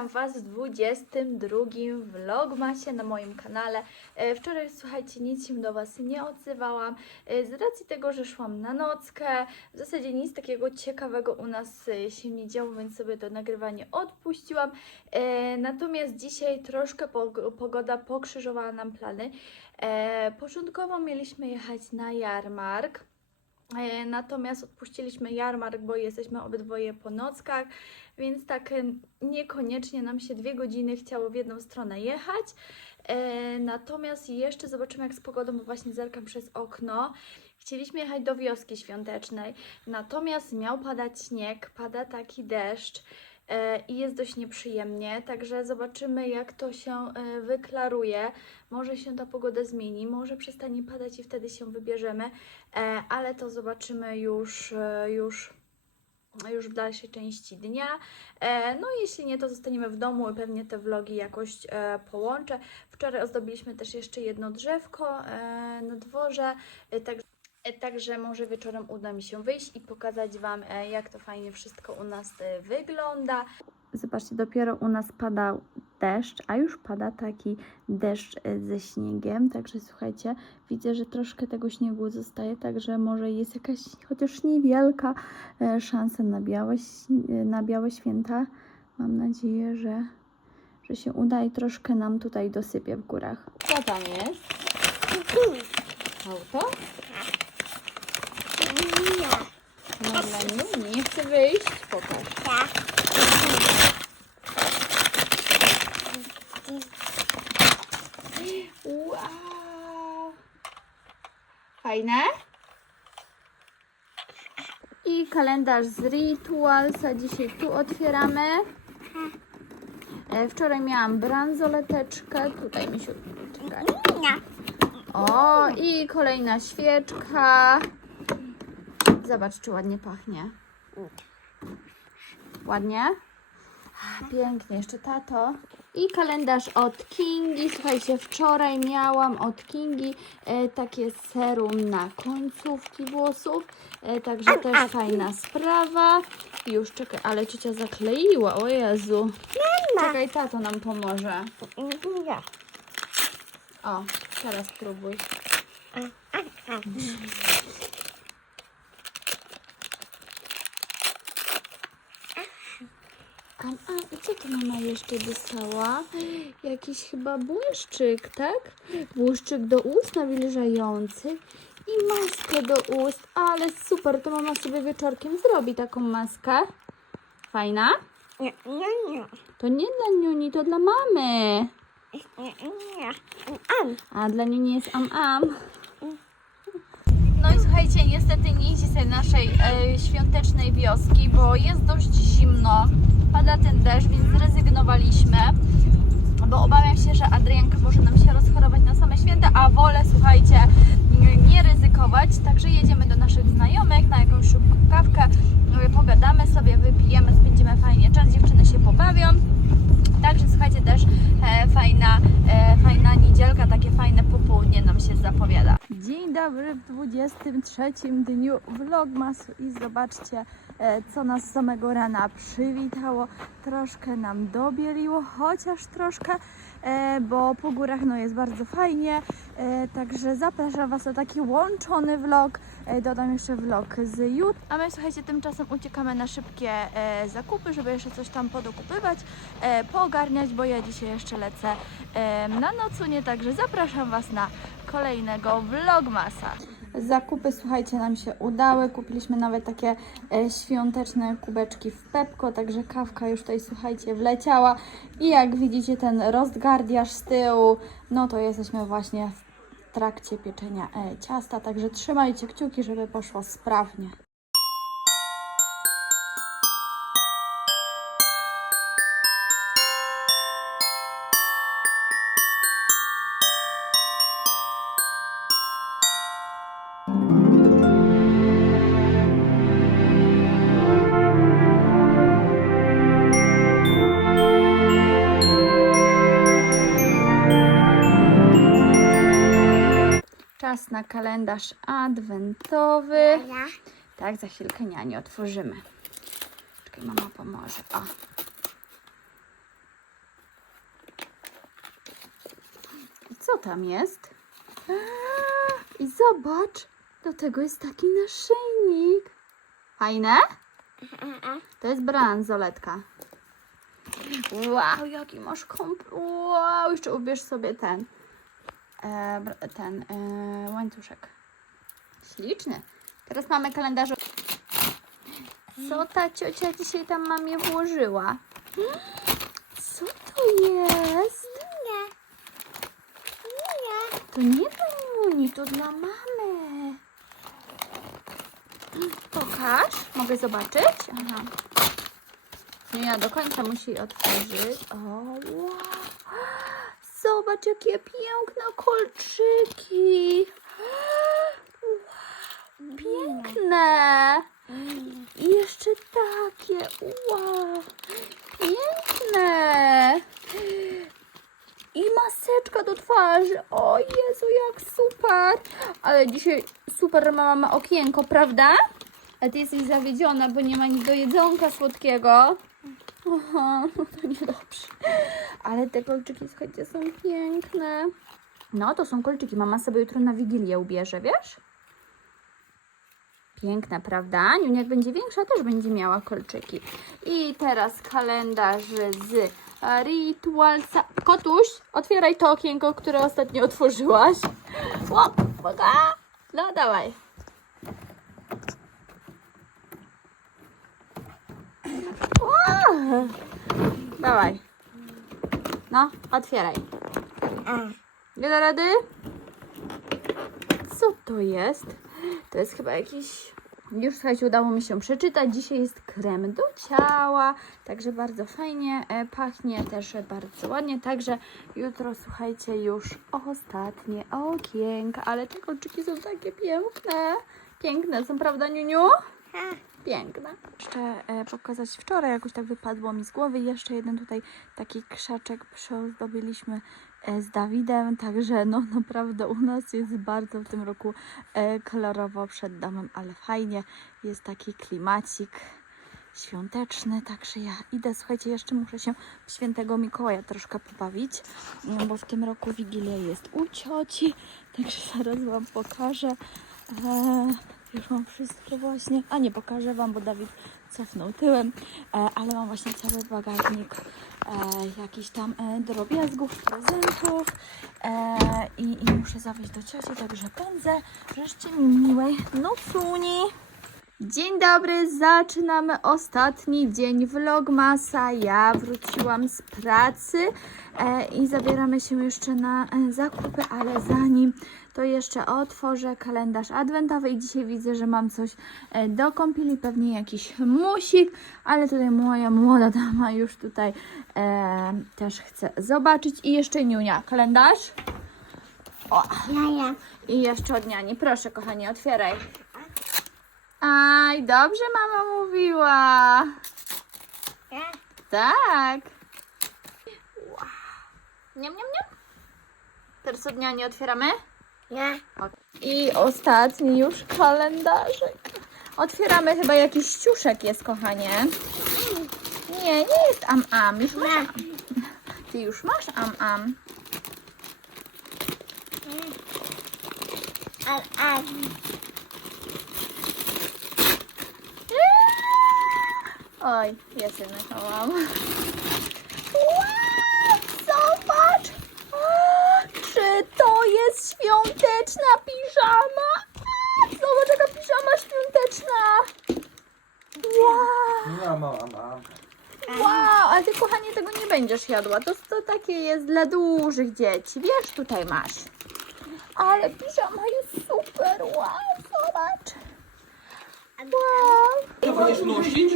witam Was w 22 vlogmasie na moim kanale. E, Wczoraj, słuchajcie, nic się do Was nie odzywałam, e, z racji tego, że szłam na nockę. W zasadzie nic takiego ciekawego u nas e, się nie działo, więc sobie to nagrywanie odpuściłam. Natomiast dzisiaj troszkę pog- pogoda pokrzyżowała nam plany. Początkowo mieliśmy jechać na jarmark. E, Natomiast odpuściliśmy jarmark, bo jesteśmy obydwoje po nockach, więc tak e, niekoniecznie nam się dwie godziny chciało w jedną stronę jechać. E, Natomiast jeszcze zobaczymy jak z pogodą, bo właśnie zerkam przez okno. Chcieliśmy jechać do wioski świątecznej, natomiast miał padać śnieg, pada taki deszcz i jest dość nieprzyjemnie, także zobaczymy jak to się e, wyklaruje. Może się ta pogoda zmieni, może przestanie padać i wtedy się wybierzemy, e, ale to zobaczymy już, e, już, już w dalszej części dnia. E, No jeśli nie, to zostaniemy w domu i pewnie te vlogi jakoś e, połączę. Wczoraj ozdobiliśmy też jeszcze jedno drzewko e, na dworze, e, także E, Także może wieczorem uda mi się wyjść i pokazać Wam, e, jak to fajnie wszystko u nas e, wygląda. Zobaczcie, dopiero u nas padał deszcz, a już pada taki deszcz e, ze śniegiem. Także słuchajcie, widzę, że troszkę tego śniegu zostaje, także może jest jakaś chociaż niewielka e, szansa na białe, e, na białe święta. Mam nadzieję, że, że się uda i troszkę nam tutaj dosypie w górach. Co tam jest? Auto? Dla mnie nie chce wyjść. Pokaż. Wow. Fajne? I kalendarz z Ritualsa dzisiaj tu otwieramy. E, Wczoraj miałam bransoleteczkę. Tutaj mi się czekaj. O, i kolejna świeczka. Zobacz, czy ładnie pachnie. Ładnie? Pięknie, jeszcze tato. I kalendarz od Kingi. Słuchajcie, wczoraj miałam od Kingi e, takie serum na końcówki włosów. E, także też fajna sprawa. Już czekaj, ale ciocia zakleiła. O Jezu. Czekaj, tato nam pomoże. O, teraz spróbuj. A, a i co tu mama jeszcze dostała? Jakiś chyba błyszczyk, tak? Błyszczyk do ust nawilżający i maskę do ust. Ale super, to mama sobie wieczorkiem zrobi taką maskę. Fajna? To nie dla Niuni, to dla mamy. A dla Niuni jest am am. No i słuchajcie, niestety nie idzie sobie naszej e, świątecznej wioski, bo jest dość zimno, pada ten deszcz, więc zrezygnowaliśmy, bo obawiam się, że Adrianka może nam się rozchorować na same święta, a wolę, słuchajcie, nie- ryzykować, także jedziemy do naszych znajomych na jakąś szybką kawkę, e, pogadamy sobie, wypijemy, spędzimy fajnie czas, dziewczyny się pobawią. Także słuchajcie, też e, fajna, e, fajna niedzielka, takie fajne popołudnie nam się zapowiada. Dobry w 23 dniu vlogmasu i zobaczcie, e, co nas z samego rana przywitało. Troszkę nam dobieliło, chociaż troszkę, e, bo po górach no, jest bardzo fajnie. E, Także zapraszam Was na taki łączony vlog. E, Dodam jeszcze vlog z jut. A my słuchajcie, tymczasem uciekamy na szybkie e, zakupy, żeby jeszcze coś tam podokupywać, e, poogarniać, bo ja dzisiaj jeszcze lecę e, na nocunie, także zapraszam Was na kolejnego vlogmasa. Zakupy, słuchajcie, nam się udały. Kupiliśmy nawet takie e, świąteczne kubeczki w Pepko, także kawka już tutaj, słuchajcie, wleciała. I jak widzicie ten rozgardiaż z tyłu, no to jesteśmy właśnie w trakcie pieczenia e, ciasta, także trzymajcie kciuki, żeby poszło sprawnie. na kalendarz adwentowy. Tak, za chwilkę niani otworzymy. Czekaj, mama pomoże. O. I co tam jest? I zobacz, do tego jest taki naszyjnik. Fajne? Mhm. To jest bransoletka. Wow, jaki masz komp... Wow, jeszcze ubierz sobie ten ten e, łańcuszek. Śliczny. Teraz mamy kalendarz. Co ta ciocia dzisiaj tam mamie włożyła? Co to jest? Nie. Nie. To nie dla Niuni, to dla mamy. Pokaż. Mogę zobaczyć? Aha. Niunia do końca musi otworzyć. O, wow. Zobacz, jakie piękne kolczyki. Piękne. I jeszcze takie. Wow. Piękne. I maseczka do twarzy. O Jezu, jak super. Ale dzisiaj super mama ma okienko, prawda? A ty jesteś zawiedziona, bo nie ma nic do jedzonka słodkiego. Aha, no to niedobrze. Ale te kolczyki, słuchajcie, są piękne. No, to są kolczyki. Mama sobie jutro na Wigilię ubierze, wiesz? Piękna, prawda? Niunia jak będzie większa, też będzie miała kolczyki. I teraz kalendarz z Ritualsa. Kotuś, otwieraj to okienko, które ostatnio otworzyłaś. O, uwaga! No, dawaj. O, dawaj. No, otwieraj. Nie da rady? Co to jest? To jest chyba jakiś. Już słuchajcie, udało mi się przeczytać. Dzisiaj jest krem do ciała, także bardzo fajnie e, pachnie, też bardzo ładnie. Także jutro słuchajcie, już ostatnie okienka, ale te kolczyki są takie piękne. Piękne są, prawda, Niuniu? Piękna. Jeszcze pokazać wczoraj, jakoś tak wypadło mi z głowy. Jeszcze jeden tutaj taki krzaczek przyozdobiliśmy e, z Dawidem, także no naprawdę u nas jest bardzo w tym roku e, kolorowo przed domem, ale fajnie. Jest taki klimacik świąteczny, także ja idę, słuchajcie, jeszcze muszę się w świętego Mikołaja troszkę pobawić, no bo w tym roku Wigilia jest u cioci, także zaraz Wam pokażę. E, już mam wszystko właśnie, a nie pokażę Wam, bo Dawid cofnął tyłem, e, ale mam właśnie cały bagażnik e, jakichś tam e, drobiazgów, prezentów e, i, i muszę zawieźć do cioci, także pędzę. Życzcie mi miłej nocuni. Dzień dobry, zaczynamy ostatni dzień vlogmasa. Ja wróciłam z pracy e, i zabieramy się jeszcze na e, zakupy, ale zanim to jeszcze otworzę kalendarz adwentowy i dzisiaj widzę, że mam coś e, do kąpieli, pewnie jakiś musik, ale tutaj moja młoda dama już tutaj też chce zobaczyć i jeszcze Niunia, kalendarz o, Ja, ja. i jeszcze od niani, proszę kochani, otwieraj. Aj, dobrze mama mówiła. Ja. Tak. Wow. Niam, niam, niam. Teraz od niani otwieramy. Ja. I ostatni już kalendarzyk. Otwieramy chyba jakiś ciuszek jest, kochanie. Nie, nie jest am am. Już masz am. Ty już masz am am. A, a. Oj, jest jednak mam. Wow, zobacz! O, Czy to jest świąteczna piżama? A, Zobacz, jaka piżama świąteczna! Wow! Nie mam, mam. Wow, ale ty kochanie tego nie będziesz jadła. To, to takie jest dla dużych dzieci. Wiesz, tutaj masz. Ale piżama jest super. Wow, zobacz. Będziesz nosić?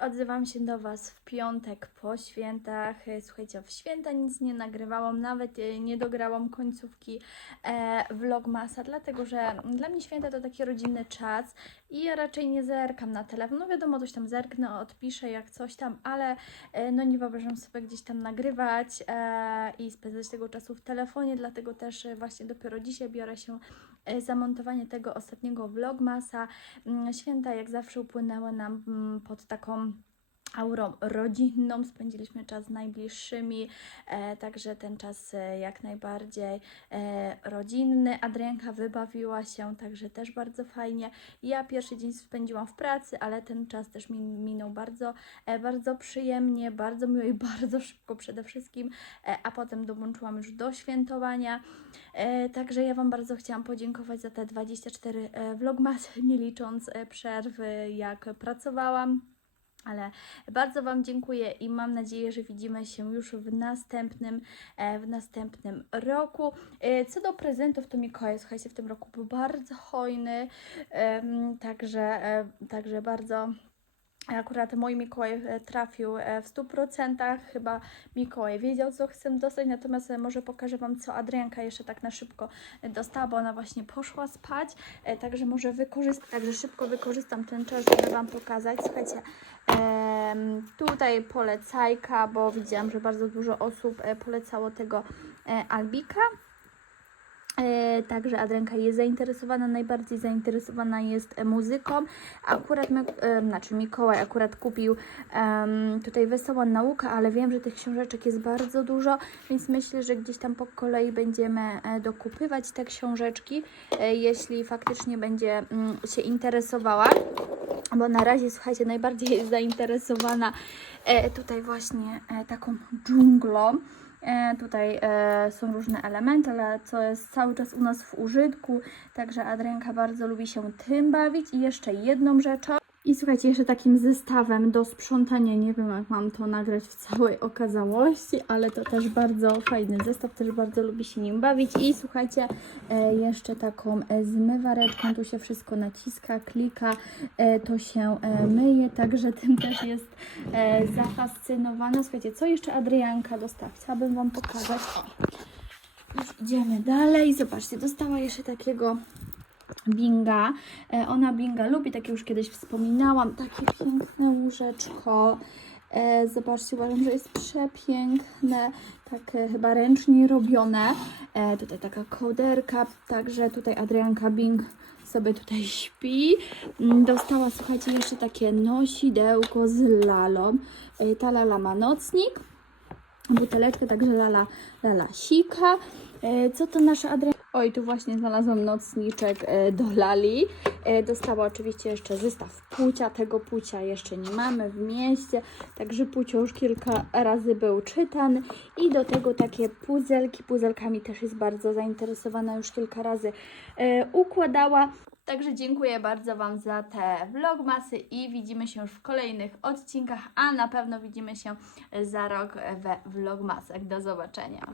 Odzywam się do Was w piątek po świętach. Słuchajcie, w święta nic nie nagrywałam, nawet e, nie dograłam końcówki e, vlogmasa, dlatego że dla mnie święta to taki rodzinny czas i ja raczej nie zerkam na telefon. No wiadomo, coś tam zerknę, odpiszę jak coś tam, ale e, no nie wyobrażam sobie gdzieś tam nagrywać e, i spędzać tego czasu w telefonie, dlatego też e, właśnie dopiero dzisiaj biorę się e, za montowanie tego ostatniego vlogmasa. Mm, Święta jak zawsze upłynęły nam mm, pod taką aurą rodzinną, spędziliśmy czas z najbliższymi, e, także ten czas e, jak najbardziej e, rodzinny. Adrianka wybawiła się, także też bardzo fajnie. Ja pierwszy dzień spędziłam w pracy, ale ten czas też mi minął bardzo, e, bardzo przyjemnie, bardzo miło i bardzo szybko przede wszystkim, e, a potem dołączyłam już do świętowania. E, Także ja Wam bardzo chciałam podziękować za te 24 e, vlogmasy, nie licząc e, przerwy, jak pracowałam. Ale bardzo Wam dziękuję i mam nadzieję, że widzimy się już w następnym, e, w następnym roku. E, Co do prezentów, to Mikołaj, słuchajcie, w tym roku był bardzo hojny, także, e, także bardzo Akurat mój Mikołaj e, trafił e, w 100%. Chyba Mikołaj wiedział, co chcę dostać, natomiast e, może pokażę Wam, co Adrianka jeszcze tak na szybko dostała, bo ona właśnie poszła spać, także może wykorzystam, także szybko wykorzystam ten czas, żeby Wam pokazać. Słuchajcie, tutaj polecajka, bo widziałam, że bardzo dużo osób polecało tego Albika. E, Także Adrenka jest zainteresowana, najbardziej zainteresowana jest muzyką. Akurat, my, e, znaczy Mikołaj akurat kupił em, tutaj Wesoła Nauka, ale wiem, że tych książeczek jest bardzo dużo, więc myślę, że gdzieś tam po kolei będziemy e, dokupywać te książeczki, jeśli faktycznie będzie mm, się interesowała. Bo na razie, słuchajcie, najbardziej jest zainteresowana tutaj właśnie taką dżunglą. E, tutaj e, są różne elementy, ale co jest cały czas u nas w użytku, także Adrianka bardzo lubi się tym bawić. I jeszcze jedną rzeczą. I słuchajcie, jeszcze takim zestawem do sprzątania, nie wiem jak mam to nagrać w całej okazałości, ale to też bardzo fajny zestaw, też bardzo lubi się nim bawić. I słuchajcie, e, jeszcze taką e, zmywareczką, tu się wszystko naciska, klika, e, to się myje, także tym też jest zafascynowana. Słuchajcie, co jeszcze Adrianka dostała? Chciałabym Wam pokazać. O. Już idziemy dalej. Zobaczcie, dostała jeszcze takiego Binga. E, Ona Binga lubi, takie już kiedyś wspominałam. Takie piękne łóżeczko. E, Zobaczcie, uważam, że jest przepiękne. Tak e, chyba ręcznie robione. Tutaj taka kołderka. Także tutaj Adrianka Bing sobie tutaj śpi. Mm, Dostała, słuchajcie, jeszcze takie nosidełko z lalą. Ta lala ma nocnik buteleczkę, także lala, lala sika. Co to nasza adres? Oj, tu właśnie znalazłam nocniczek e, do lali. E, Dostała oczywiście jeszcze zestaw płcia. Tego płcia jeszcze nie mamy w mieście, także płcio już kilka razy był czytany. I do tego takie puzelki. Puzelkami też jest bardzo zainteresowana, już kilka razy e, układała. Także dziękuję bardzo Wam za te vlogmasy i widzimy się już w kolejnych odcinkach, a na pewno widzimy się za rok we vlogmasach. Do zobaczenia.